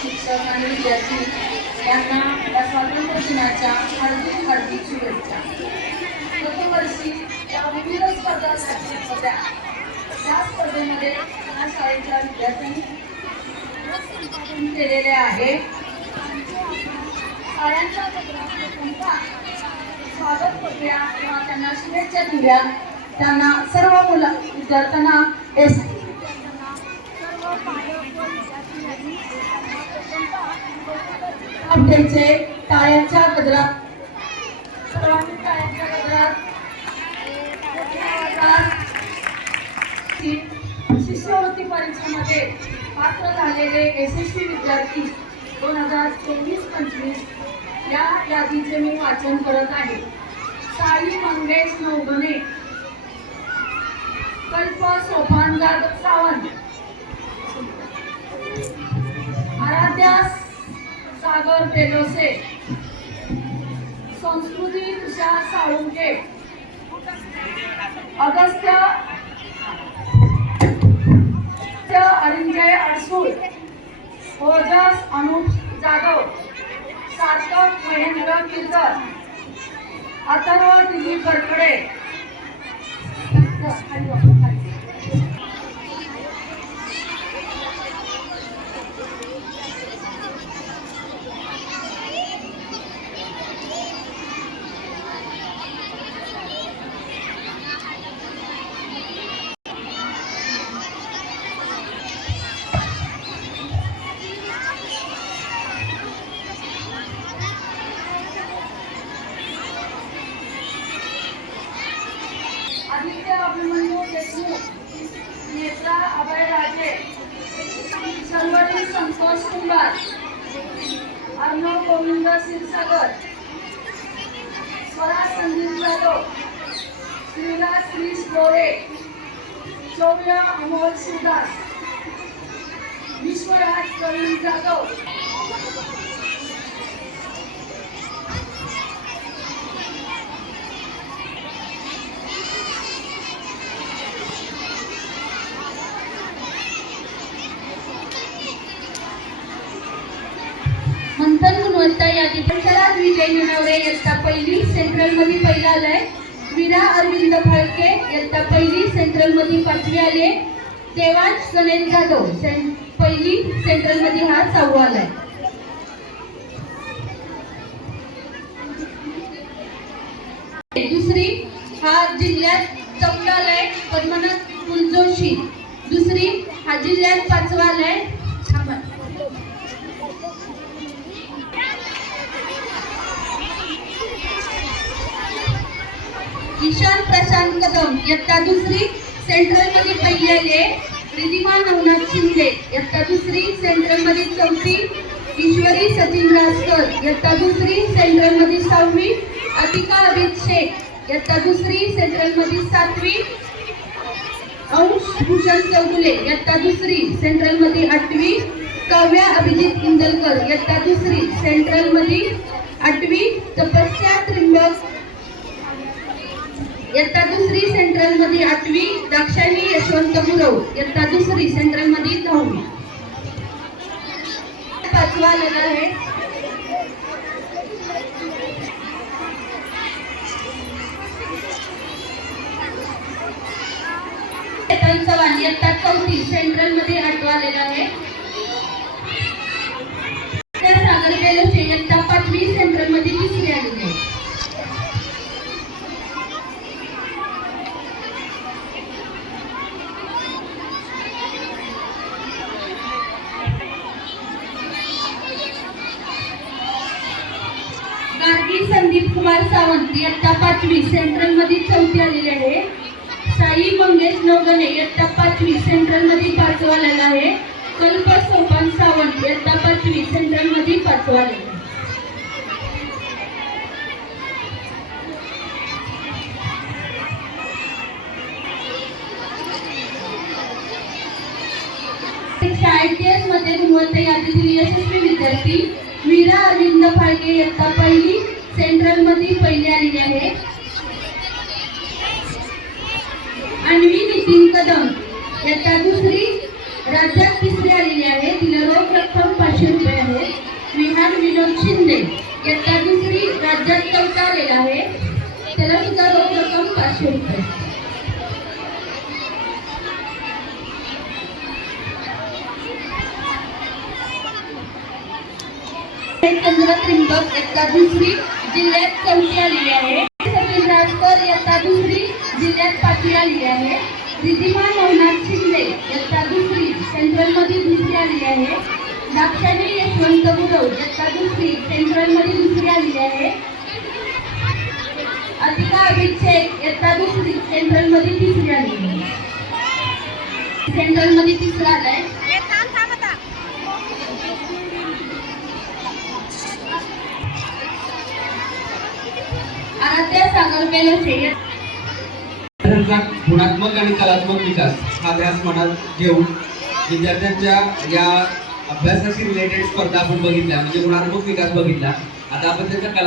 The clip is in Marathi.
शिक्षक आणि विद्यार्थी यांना या स्वातंत्र्य दिनाच्या हार्दिक हार्दिक शुभेच्छा. गतवर्षी या विविध स्पर्धा झाल्या होत्या. या स्पर्धेमध्ये या शाळेच्या विद्यार्थ्यांनी केलेले आहे. शाळांच्या स्वागत प्रक्रिया किंवा त्यांना शुभेच्छा दिल्या. त्यांना सर्व विद्यार्थ्यांना द्यायचे. टाळ्यांच्या गजरात सर्वांनी टाळ्यांच्या गजरात शिष्यवृत्ती परीक्षेमध्ये पात्र झालेले यशस्वी विद्यार्थी 2024-25 या यादीचे मी वाचन करत आहे. साई मंगेश नवगणे, कल्प सोपान सावंत, आराध्या सागर बेलोसे, संस्कृती तुषार साळुंके, अगस्त्य अरिंजय अडसूळ, ओजस अनुप जाधव, सार्थक महेंद्र किर्तर, अथर्व दिलीप गडकडे. आदित्य अभिमन्यू देशमुख, नेत्रा अभय राजे, शर्वरी संतोष कुंभार, अर्णव गोविंद क्षीरसागर, स्वरा संदीप जाधव, श्रीला श्रीश गोरे, शौर्य अमोल शिवदास, विश्वराज प्रवीण जाधव, मंथन गुणवत्ता यादी पंचराज विजय नवरे इयत्ता पहिली सेंट्रल मध्ये पहिला आलाय. वीरा अरविंद फाळके इयत्ता पहिली सेंट्रल मध्ये पाचवी आले. देवांश गणेश जाधव पहिली सेंट्रल मध्ये हा 6वा आलाय. दुसरी हा जिल्ह्यात 14 आलाय पद्मनाथ कुलजोशी. दुसरी हा जिल्ह्यात 5वा आलाय. ईशान प्रशांत कदम इयत्ता दुसरी सेंट्रल मध्ये पहिली आले. रिधिमा नवनाथ शिंदे इयत्ता दुसरी सेंट्रल मध्ये 4थी. ईश्वरी सचिन राजकर इयत्ता दुसरी सेंट्रल मध्ये 6वी. अतिका अभित शेख इयत्ता दुसरी सेंट्रल मध्ये 7वी. अंश भूषण चौगुले इयत्ता दुसरी सेंट्रल मध्ये 8वी. काव्या अभिजित इंदलकर इयत्ता दुसरी सेंट्रल मध्ये 8वी. तपस्या त्रिंबक इयत्ता दुसरी सेंट्रल मध्ये 8वी. दाक्षायणी यशवंत गुरव इयत्ता दुसरी सेंट्रल मध्ये 9वी. 5वा आलेला आहे. चेतन चव्हाण इयत्ता 4थी सेंट्रल मध्ये 8वा आलेला आहे. सागर बेलोसे इयत्ता 5वी सेंट्रल मध्ये 3री आलेली आहे. गार्गी संदीप कुमार सावंत इयत्ता 5वी सेंट्रल मध्ये 4थी आलेली आहे. साई मंगेश नवगणे इयत्ता 5वी सेंट्रल मध्ये 5वा आलेला आहे. कल्प सोपान सावंत इयत्ता 5वी सेंट्रल मध्ये 5वा आलेला आहे. शाळेत मध्ये गुणवत्ता यादीतील यशस्वी विद्यार्थी वीरा अरविंद फाळके इयत्ता पहिली सेंट्रल मध्ये पहिली आलेली आहे. अन्वी नितीन कदम इयत्ता दुसरी राज्यात 3री आलेली आहे. तिला रोख रक्कम 500 रुपये विनोद शिंदे इयत्ता दुसरी राज्यात चौथा आलेला आहे. त्याला सुद्धा रोख रक्कम 500 रुपये. चंद्र त्रिंबक इयत्ता दुसरी जिल्ह्यात चौथी आलेली आहे. सचिन राजकर इयत्ता दुसरी जिल्ह्यात पाचवी आलेली आहे. रिधिमा नवनाथ शिंदे इयत्ता दुसरी सेंट्रल मध्ये दुसरी आलेली आहे. दाक्षायणी यशवंत गुरव इयत्ता दुसरी सेंट्रल मध्ये दुसरी आलेली आहे. अतिका अभिषेक इयत्ता दुसरी सेंट्रल मध्ये तिसरी आलेली आहे. सेंट्रल मध्ये तिसरा आलाय. आराध्या सागर बेलोचे गुणात्मक आणि कलात्मक विकास हा ध्यास मनात घेऊन विद्यार्थ्यांच्या या अभ्यासाशी रिलेटेड स्पर्धा आपण बघितल्या, म्हणजे गुणात्मक विकास बघितला. आता आपण त्याचा कला